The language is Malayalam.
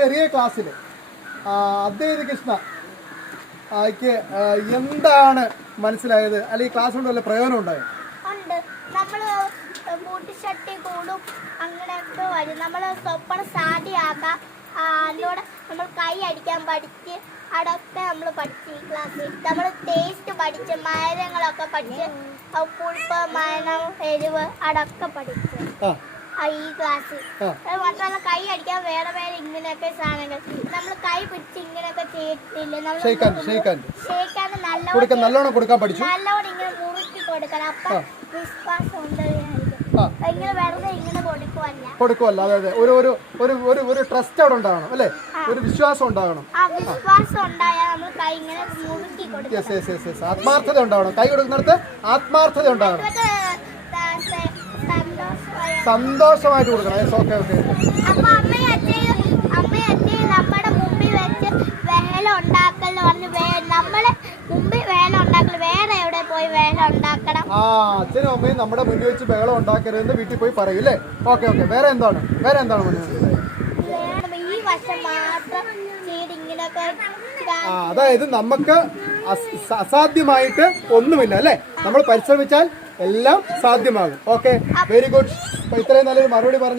ചെറിയ ക്ലാസ്സിൽ അദ്വൈത കൃഷ്ണ ക്ക് എന്താണ് മനസ്സിലായത്? ഈ ക്ലാസ് കൊണ്ട് വല്ല പ്രയോജനം ഉണ്ടായോ? ഉണ്ട്. നമ്മൾ കൂടും അങ്ങനെയൊക്കെ വരും. നമ്മൾ സ്വപ്പണ സാധ്യമാക്കാം. അതിലൂടെ നമ്മൾ കൈ അടിക്കാൻ പഠിച്ച് അതൊക്കെ നമ്മൾ പഠിച്ച് ഈ ക്ലാസ്സിൽ നമ്മൾ ടേസ്റ്റ് പഠിച്ച് പഠിച്ച് പുളിപ്പ് എരിവ് അതൊക്കെ പഠിച്ച്. ഈ. അത് മാത്രമല്ല കൈ അടിക്കാൻ വേറെ വേറെ ഇങ്ങനെയൊക്കെ സാധനങ്ങൾ. നമ്മൾ കൈ പിടിച്ച് ഇങ്ങനെയൊക്കെ ചെയ്തിട്ടില്ലേ? നമ്മൾ നല്ലോണം കൊടുക്കാൻ പഠിച്ചു. നല്ലോണം ഇങ്ങനെ മുറുക്കി കൊടുക്കണം. അപ്പൊ വിശ്വാസം ഉണ്ടായിരിക്കും കൊടുക്കുമല്ല അതെ അതെ. ഒരു ഒരു ഒരു ഒരു ഒരു ട്രസ്റ്റ് അവിടെ ഉണ്ടാകണം അല്ലേ? ഒരു വിശ്വാസം ഉണ്ടാകണം. യെസ് യെസ് യെസ് യെസ് ആത്മാർത്ഥത ഉണ്ടാവണം. കൈ കൊടുക്കുന്നിടത്ത് ആത്മാർത്ഥത ഉണ്ടാകണം സന്തോഷമായിട്ട് കൊടുക്കണം. യെസ് ഓക്കെ ഓക്കെ ആ അച്ഛനും അമ്മയും നമ്മുടെ മുന്നിൽ വെച്ച് ബഹളം ഉണ്ടാക്കരുതെന്ന് വീട്ടിൽ പോയി പറയും അല്ലേ? ഓക്കെ ഓക്കെ വേറെ എന്താണ്? വേറെ എന്താണ് മുന്നിൽ ആ അതായത് നമുക്ക് അസാധ്യമായിട്ട് ഒന്നുമില്ല അല്ലേ? നമ്മൾ പരിശ്രമിച്ചാൽ എല്ലാം സാധ്യമാകും. ഓക്കെ വെരി ഗുഡ് ഇത്രയും നല്ലൊരു മറുപടി പറഞ്ഞ